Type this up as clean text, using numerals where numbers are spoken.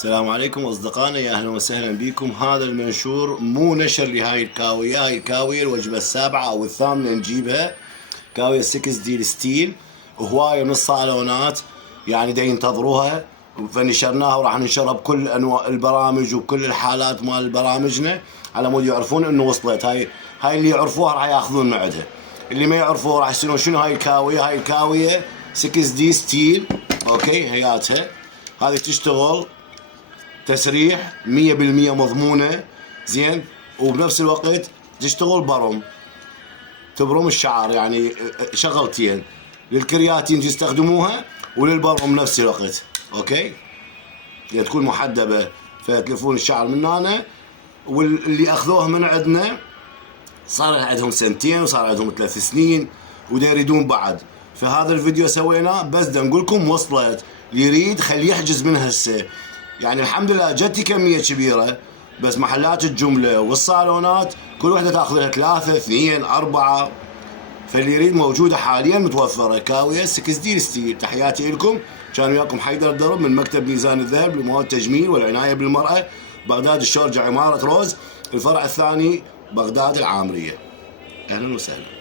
السلام عليكم أصدقائنا، يا أهلا وسهلا بكم. هذا المنشور مو نشر لهاي الكاوية، هاي الكاوية الوجبة السابعة أو الثامنة نجيبها، كاوية 6 دي ستيل، وهواية من الصالونات يعني دا ينتظروها، فنشرناها وراح ننشرها بكل أنواع البرامج وبكل الحالات مال برامجنا على مود يعرفون إنه وصلت. هاي اللي يعرفوها راح ياخذون معدها، اللي ما يعرفوها راح يصيرون شنو هاي الكاوية. هاي الكاوية 6 دي ستيل، أوكي، هياتها هذه تشتغل تسريح 100% مضمونة، زين، وبنفس الوقت تشتغل برم، تبرم الشعر، يعني شغلتين، للكرياتين تستخدموها وللبرم بنفس الوقت، اوكي، يعني تكون محدبة فتلفون الشعر من هنا. واللي اخذوها من عندنا صار عندهم 2 وصار عندهم 3 سنين ودا يريدون بعد. فهذا الفيديو سويناه بس دا نقول لكم وصلت، اللي يريد خليه يحجز منها هسه. يعني الحمد لله جتي كمية كبيرة، بس محلات الجملة والصالونات كل وحدة تاخذ لها 3 2 4. فاللي يريد موجودة حاليا متوفرة، كاوية 6 دي ستيل. تحياتي لكم، كان وياكم حيدر الدرب من مكتب ميزان الذهب لمواد التجميل والعناية بالمرأة، بغداد الشارجة، عمارة روز، الفرع الثاني بغداد العامرية. أهلا وسهلا.